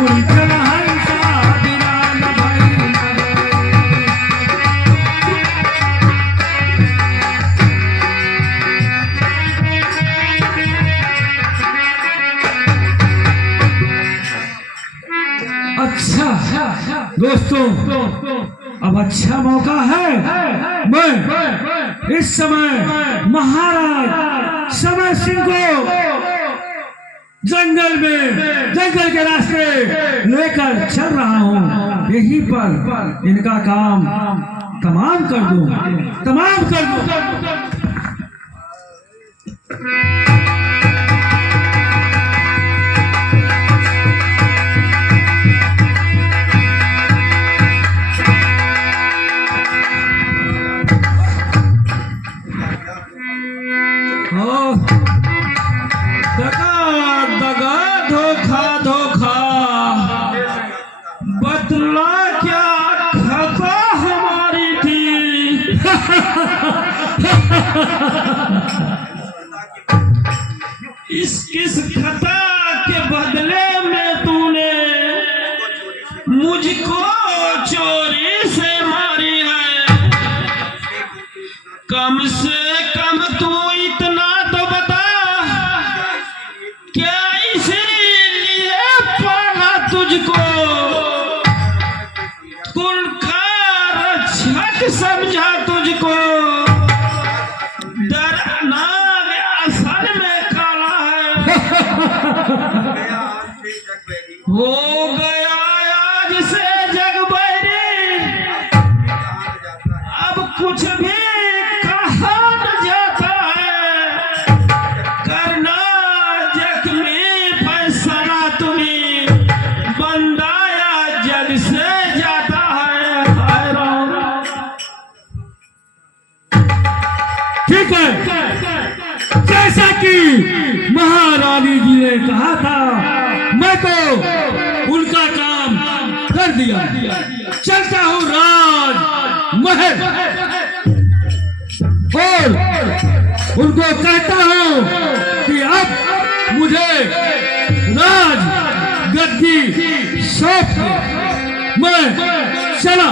उनका हंसा बिरान भई अच्छा दोस्तों, अब अच्छा मौका है। मैं इस समय महाराज समय सिंह को जंगल के रास्ते लेकर चल रहा हूँ। यहीं पर इनका काम तमाम कर दूं। धोखा बदला क्या खता हमारी थी। इस खता के बदले में तूने मुझको चोरी से मारी है। कम से कम तू इतना तो बता, क्या इसीलिए पाला तुझको कुल का रक्षक समझा तुझको। दरनाग असल में काला है। हो गया आज से जग बैरी, अब कुछ भी कहा न जाता है। करना जख्मी फैसला तुम्हें, बंदाया जग से जाता है। ठीक है, जैसा कि महारानी जी ने कहा था, मैं तो उनका काम कर दिया। चलता हूँ राज महल और उनको कहता हूँ कि अब मुझे राज गद्दी सौंप दे। मैं चला।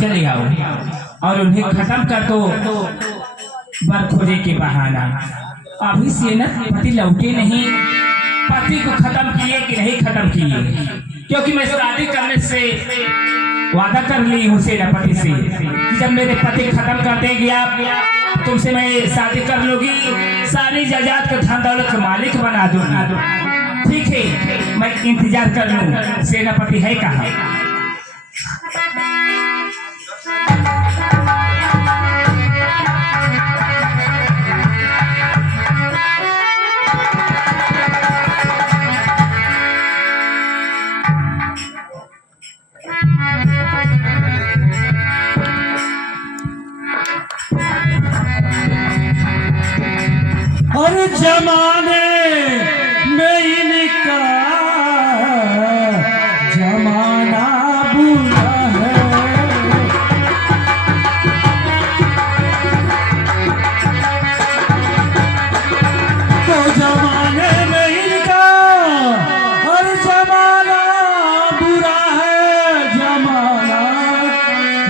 चले आओ और उन्हें खत्म कर दो बरखोरे के बहाना। अभी से न पति लौटे नहीं, पति को खत्म किए कि नहीं खत्म किए, क्योंकि मैं शादी करने से वादा कर ली हूँ सेनापति से कि जब मेरे पति खत्म कर देंगे आप, तुमसे मैं शादी कर लूंगी, सारी जायदाद का धन दौलत का मालिक बना दूंगा। ठीक है, मैं इंतजार कर लूँ। सेनापति है कहाँ? और जमाने में इनका जमाना बुरा है। तो जमाने में इनका और जमाना बुरा है, जमाना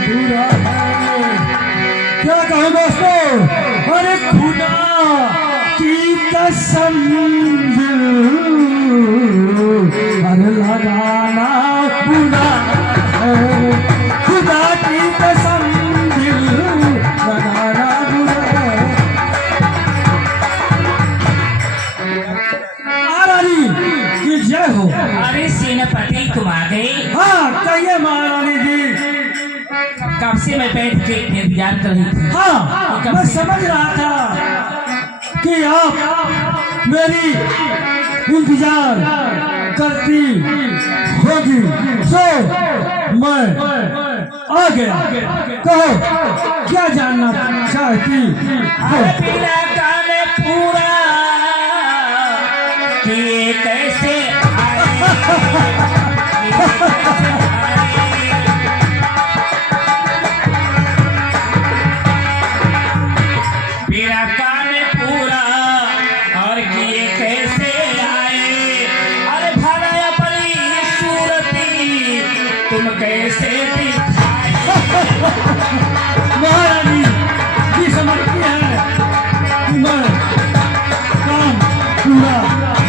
बुरा है। क्या कहूँ दोस्तों, अरे खुदा की कसम लगाना बुरा है। खुदा की कसम लगाना बुरा है। महारानी की जय हो। अरे सेनापति तुम आ गए? हाँ कहिए महारानी जी। कब से मैं बैठ के इंतजार कर रही थी। हाँ मैं समझ रहा था कि आप मेरी इंतजार करती होगी, सो मैं आ गया। कहो क्या जानना चाहती हो? बिना काले पूरा महारानी जी समझती है कि मैं काम पूरा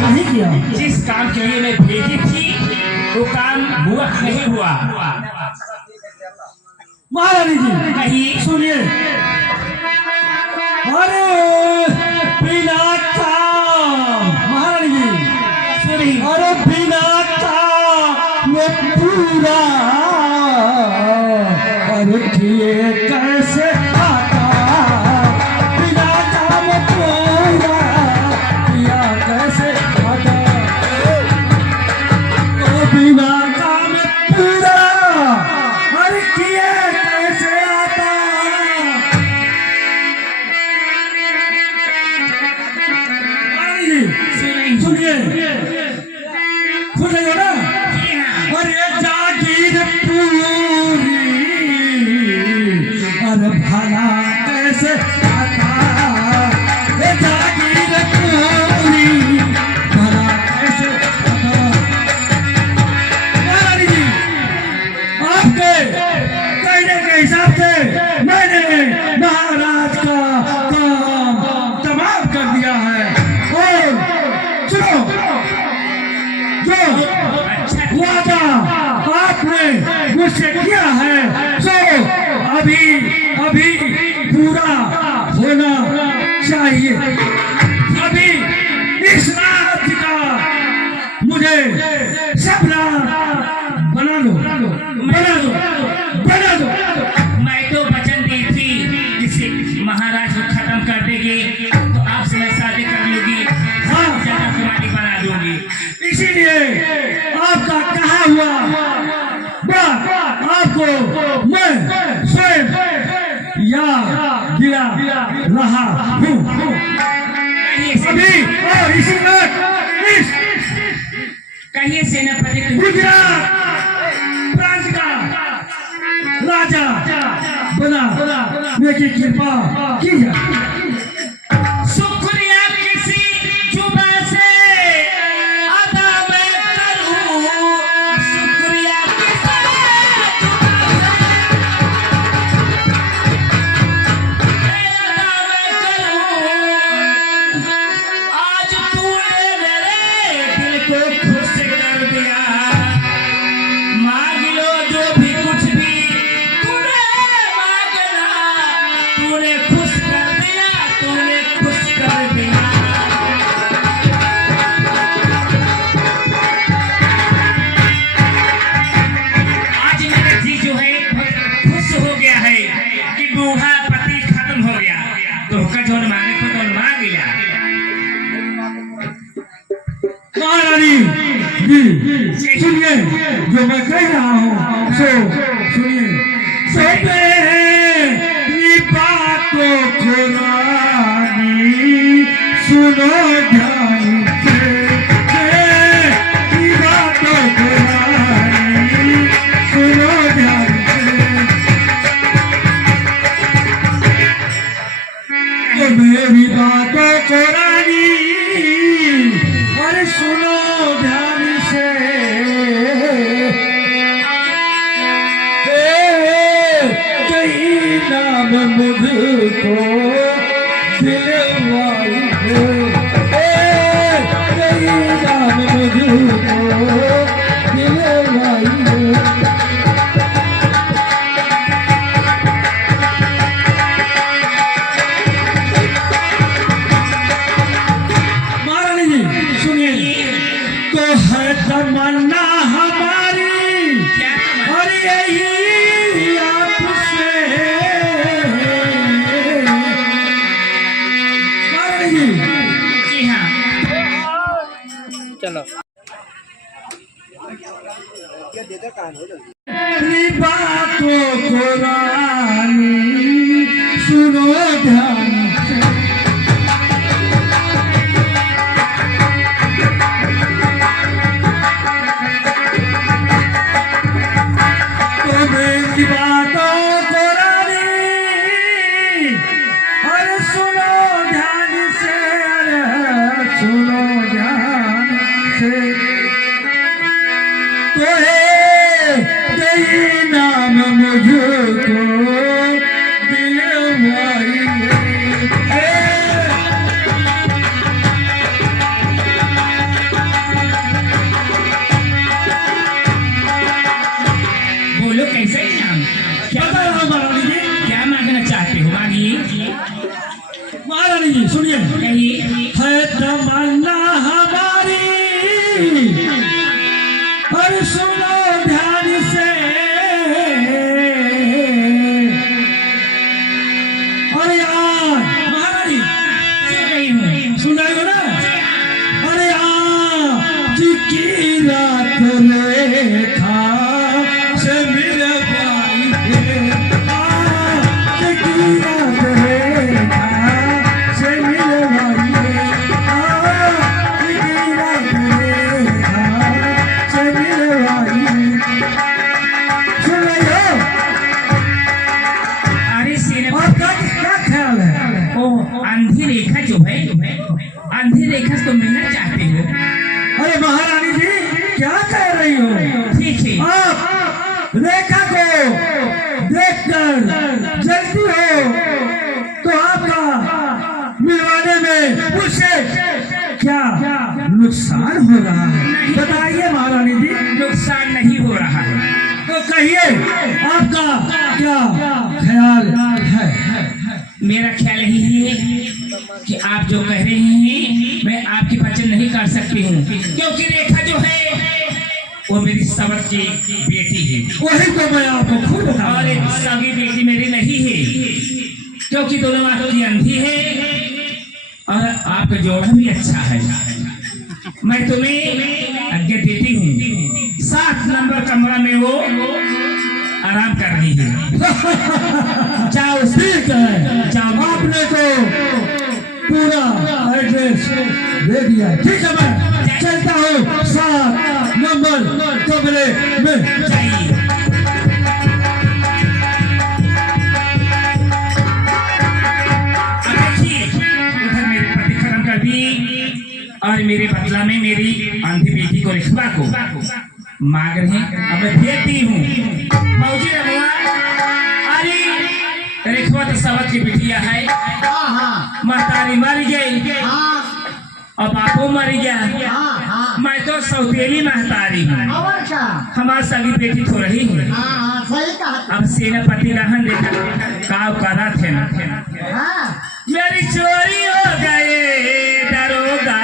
नहीं किया। जिस काम के लिए मैं भेजी थी वो काम हुआ नहीं हुआ। महारानी जी नहीं सुनिए, अरे बिना काम, महारानी जी सुनी अरे बिना काम में पूरा, अरे किए कैसे आता, बिना काम पूरा किया कैसे आता, ओ बिना काम पूरा अरे किए कैसे आता। सुनी सुनिए, खुद हो ना, अरे जागीर पूरी, अरे भला कैसे आता, ए जागीर पूरी भला कैसे आता। महारानी जी आपके कहने के हिसाब से मैंने महाराज का काम तमाम कर दिया है। और सुनो, जो वादा आपने मुझसे किया है सो अभी अभी पूरा होना चाहिए। अभी इस रात का मुझे सपना बना दो, बना दो, बना दो। मैं तो वचन दी थी जिसे महाराज को खत्म कर देगी तो आपसे मैं शादी कर लूंगी, हाँ ज्यादा तुम्हारी बना दूंगी। इसीलिए आपका कहा हुआ बात आपको मैं स्वयं याद दिला रहा हूँ। अभी और इसी वक्त इस कहिए सेनापति तुम गुजरात प्रांत का राजा बना मेरी कृपा की जाए। शुक्रिया किसी जुबा से अदा मैं करूं, शुक्रिया किसी अदा मैं करूं। आज तूने मेरे दिल को खुश कर दिया, मांग लो जो भी कुछ भी तूने मांगना, तूने खुश कर दिया, तूने खुश कर दिया। आज मेरा जी जो है खुश हो गया है कि बूढ़ा पति खत्म हो गया, तो होकर जो मांगे को तो मांग लिया। महारानी जी सुनिए, जो मैं कह रहा हूँ सो सुनिए। मेरी बातों को रानी सुनो ध्यान से, मेरी बातों को रानी सुनो ध्यान से, मेरी बातों को रानी अरे सुनो ध्यान से। कहीं नाम मुझको दिलवाई हो, कहीं नाम मुझको दिलवाई हो। महारानी जी सुनिए, तो है तमन्ना हमारी और यही आपसे। महारानी जी जी हाँ, अपनी बातों को रानी सुनो ध्यान से। तो मेरी बातों को रानी अरे सुनो ध्यान से, अरे सुनो ध्यान से। तो है तेरी नाम मुझको तमन्ना हमारी और सुनो ध्यान से और यार महारानी सुनाएगा ना अरे आज की रात रेखा से मिल पाई है आज की रात रेखा से मिल पाई है आज की रात रेखा से मिल पाई है सुन रही हो अरे सीने आपका क्या ख्याल है ओ अंधी रेखा जो है अंधी रेखा से तो मिलना चाहते हो। अरे महारानी जी क्या कह रही हो ठीक है आप रेखा को देखकर जलती हो तो आपका मिलवाने में उससे क्या नुकसान हो रहा है बताइए महारानी जी नुकसान नहीं हो रहा है। तो कहिए आपका क्या ख्याल है मेरा ख्याल यही है कि आप जो कह रहे हैं मैं आपकी वचन नहीं कर सकती हूँ क्योंकि रेखा जो है वो मेरी सवत की बेटी है वही तो मैं आपको खुद बता और एक सगी बेटी मेरी नहीं है क्योंकि दोनों आंखों की अंधी है और आपका जोड़ा भी अच्छा है। मैं तुम्हें आज्ञा देती हूँ 7 नंबर कमरा में वो आराम कर रही है। जाओ ठीक है जाओ। आपने तो पूरा एड्रेस दे दिया ठीक है मैं चलता हूँ 7 नंबर कमरे में जाइए। अब देखिए उधर मेरे पति खत्म कर दी और मेरे बदला में मेरी अंधी बेटी को रिश्वा को मांग रहे हैं। अब मैं देती हूँ मौजी रहुआ। अरे रेखवा तो सवत की बिटिया है महतारी मर गई और बापू मर गया। मैं तो सौतेली महतारी हूँ हमारी सगी बेटी तो रही है। अब सेनापति रहन देखा काव करा थे ना मेरी चोरी हो गए दरोगा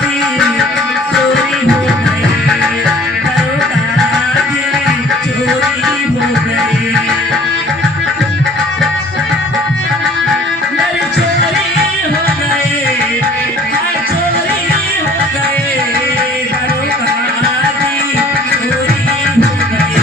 जी चोरी हो गई दरोगा जी चोरी हो गई मेरी चोरी हो गई चोरी हो गई दरोगा जी चोरी हो गई।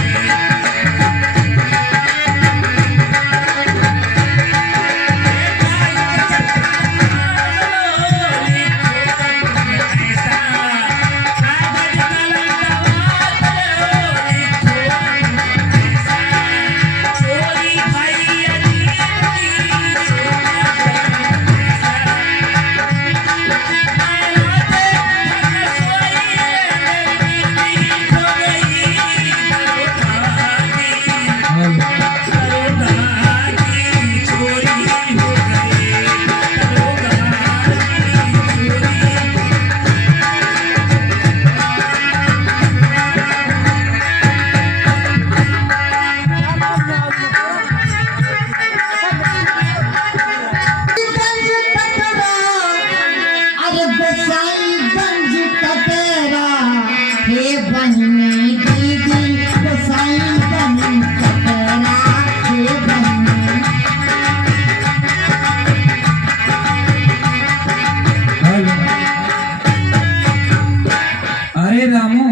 अरे रामू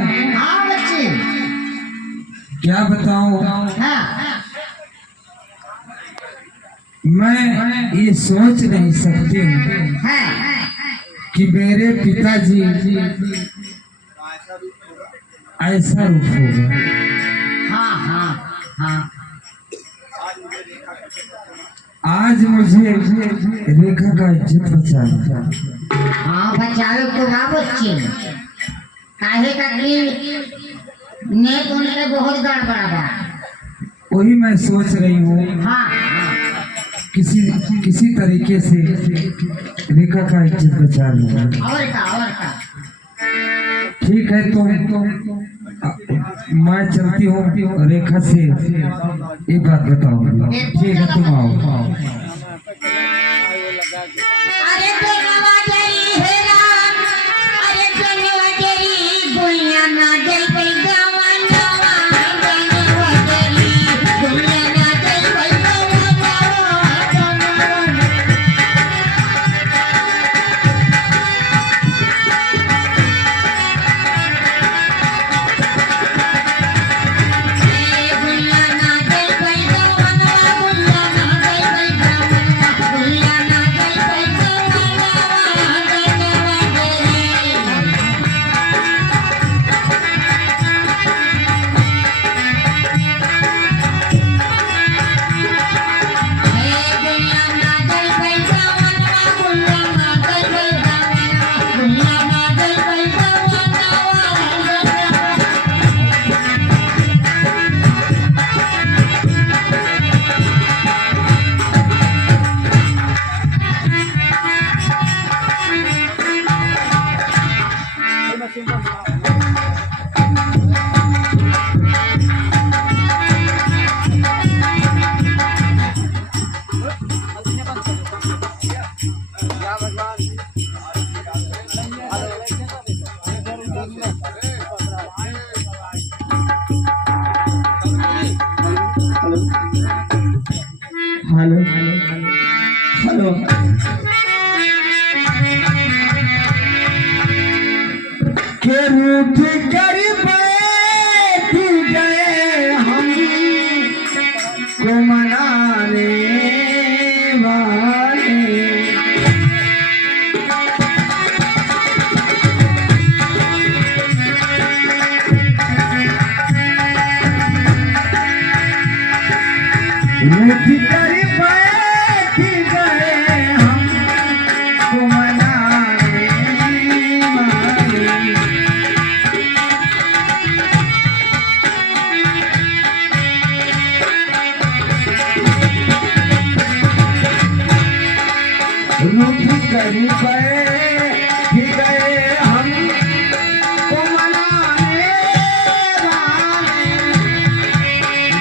क्या बताऊं मैं ये सोच नहीं सकती हूँ कि मेरे पिताजी ऐसा रूप होगा। आज मुझे रेखा का इज्जत बचाना बचावे तो बा बच्चे काहे का कि नेक उनके बहुत गड़बड़ बा। वही मैं सोच रही हूँ हाँ किसी तरीके से रेखा का इज्जत बचा लूंगा। और का ठीक है तो मैं चलती हूँ रेखा से एक बात बताऊंगा। ठीक है तुम आओ। अरे तो नवा जरी है राम हेलो हेलो के रूठ कर बैठ गए हम को मनाने वाले रूठ कर बैठ गए हम को मनाने वाले रूठ कर बैठ गए हम को मनाने वाले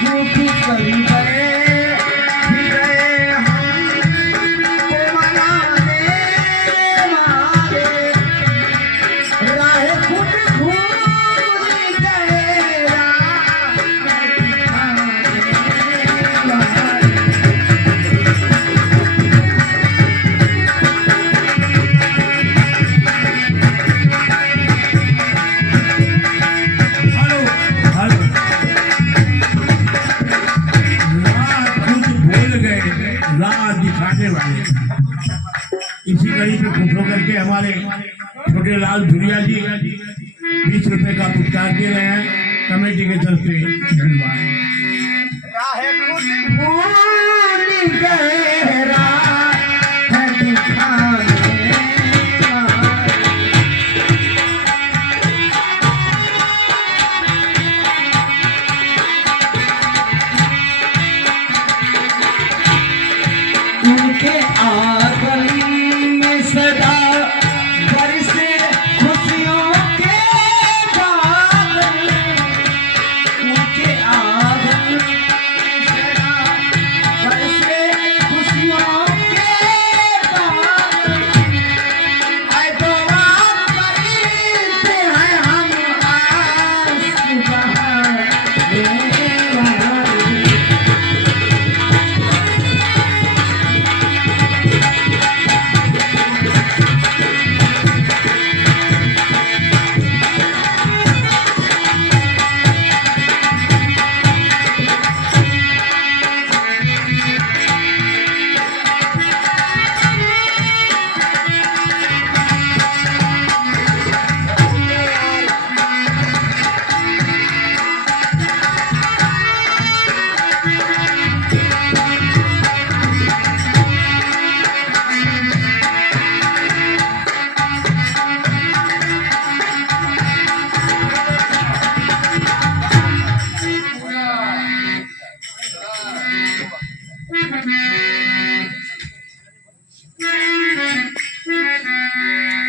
रूठ कर बैठ गए हम को मनाने वाले राह खुद भूल गए राह दिखाने वाले हेलो हेलो राह खुद भूल गए राह दिखाने वाले। इसी कड़ी पे खुश होकर के हमारे छोटे लाल धुरिया जी 20 रुपए का पुरस्कार दे रहे हैं कमेटी के तरफ से। धन्यवाद। भूल गए राह दिखाने वाले उनके आंगन में सदा बरसे खुशियों के बादल उनके आंगन में सदा बरसे खुशियों के बादल आए दुआ करते हैं हम आस बहाने वाले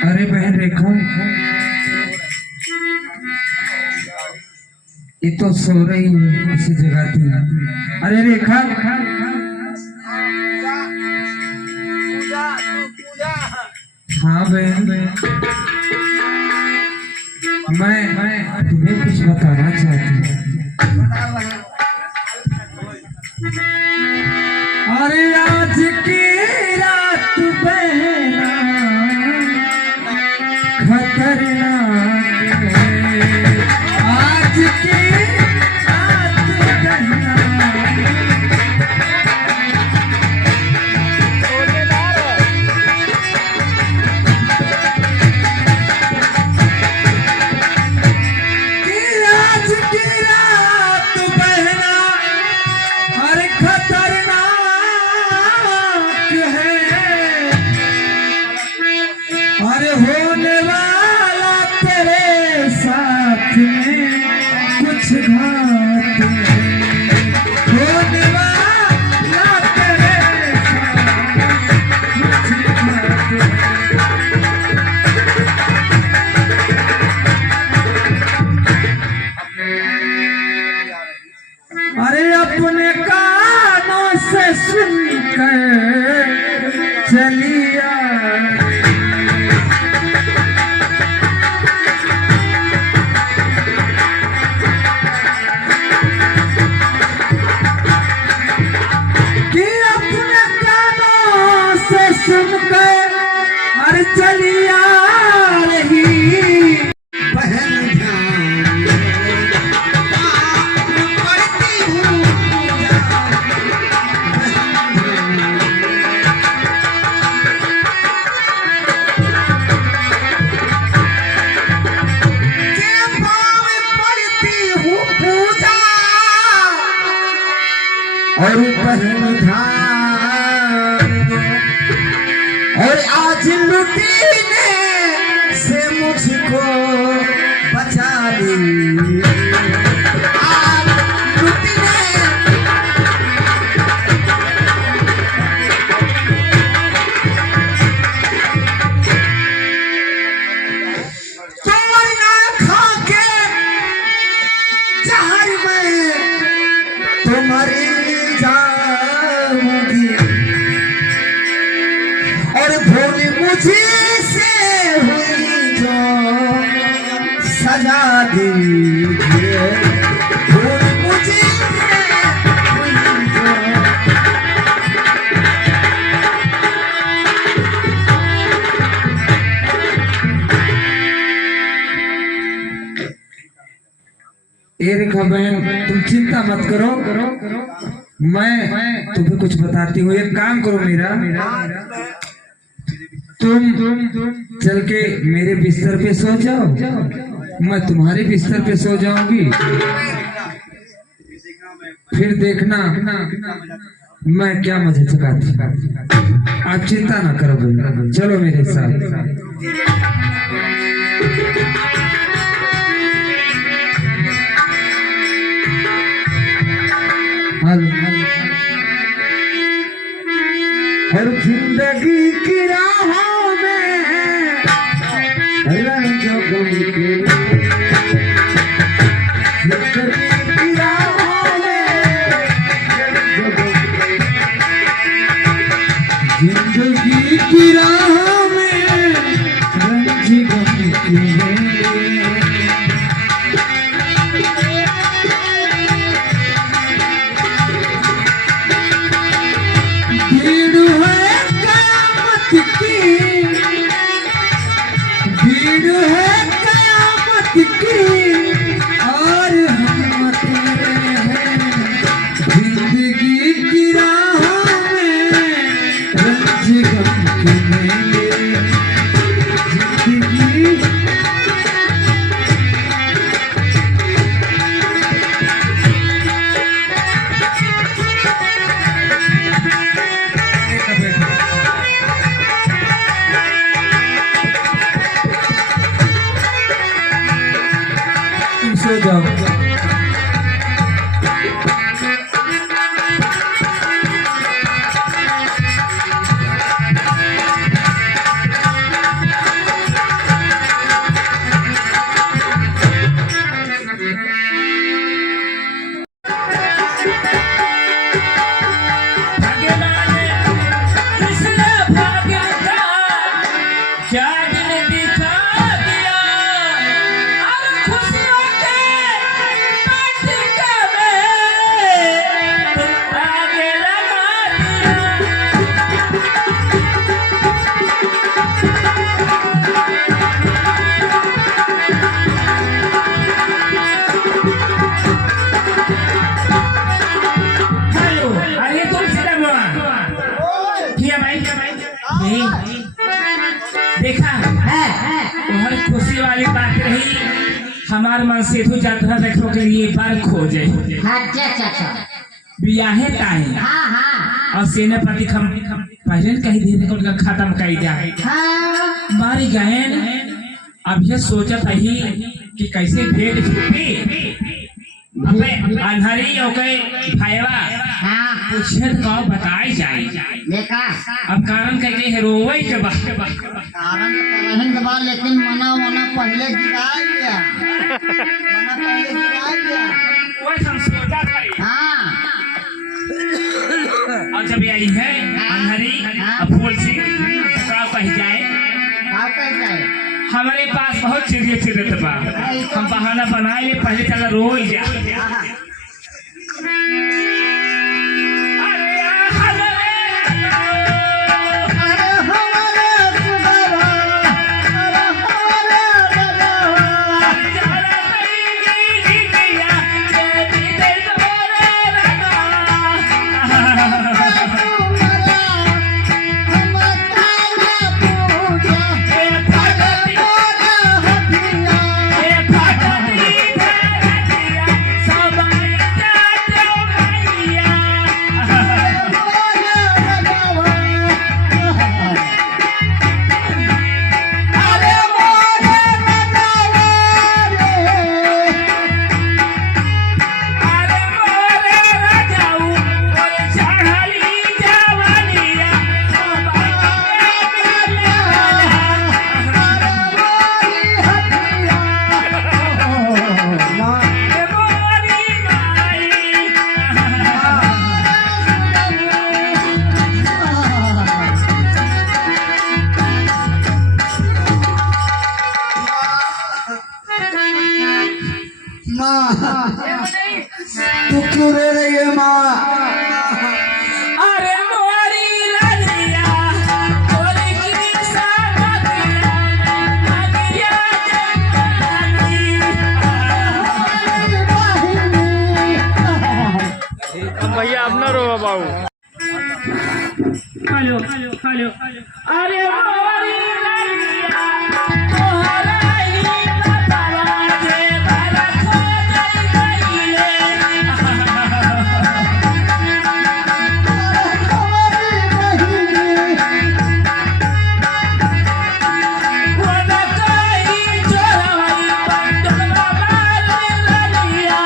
अरे बहन देखो ये तो सो रही है उसे जगाती है। अरे रेखा हाँ बहन मैं तुम्हें कुछ बताना चाहती हूँ। अरे आज की रात बहना खतरनाक है आज की रात बहना कि आज की रात बहना अरे खतरनाक है अरे होने वाला तेरे और पहन धाम और आज लुटीने से मुझको बचा ली आज लुटीने तुम ना खा के जहर में तुम्हारी जाऊंगी और भूल मुझे से हुई जो सजा दीजिए भूल मुझे से हुई जो ए रेखा बहन तुम चिंता मत करो मैं तुम्हें कुछ बताती हूँ एक काम करो मेरा तुम चल के मेरे बिस्तर पे सो जाओ मैं तुम्हारे बिस्तर पे सो जाऊंगी फिर देखना मैं क्या मजे चकाती आप चिंता ना करो बहन चलो मेरे साथ हर जिंदगी की राहों में रंगों के जिंदगी की राहों में जिंदगी की राहों में रंगों के भीड़ है कयामत की और हम तेरे हैं जिंदगी की राहों में रंज गम के मेले जिंदगी सो जाओ देखा बहुत खुशी वाली बात रही हमार मन से तू जाता देखो के लिए बार खोजे बियाहे ताई और सेनापति हम पहले कही दे उनका खत्म कर जाए मारी गहन अब यह सोचा ही कि कैसे भेद छुपी अबे अनहरी हो गए भाईवा पूछे तो बताई जाए देखा अब कारण कह के रोवे के बाद कारण तो कहन के बाद लेकिन मना पहले गिराई गया मना पहले गिराई गया वो हम सोचा था हाँ और जब आई है अनहरी फूल सिंह तो कह जाए क्या कह जाए हमारे पास बहुत चीजें चिरत बा हम बहाना बनाए पहले चला रो जा तू क्यों रो रही है माँ? अरे मोरी रनिया मोरी की सामतिया मगिया भैया अपना रो बाबू। हेलो हेलो अरे मोरी रनिया तोहरा ही बतावा जे बाला खो गईले वना कई चोरवई पंडवा बाली रनिया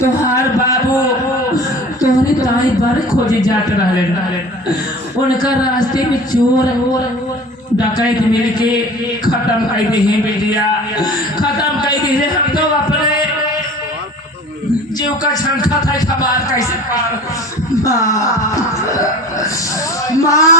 तोहार बाबू तोहरे ताई बार खोजे जात रहले उनका रास्ते में चोर डकैत मिल के खत्म कर दे हैं बेटिया, खत्म कर दे हैं। हम तो अपने जीव का छंखा था खबर कैसे पार माँ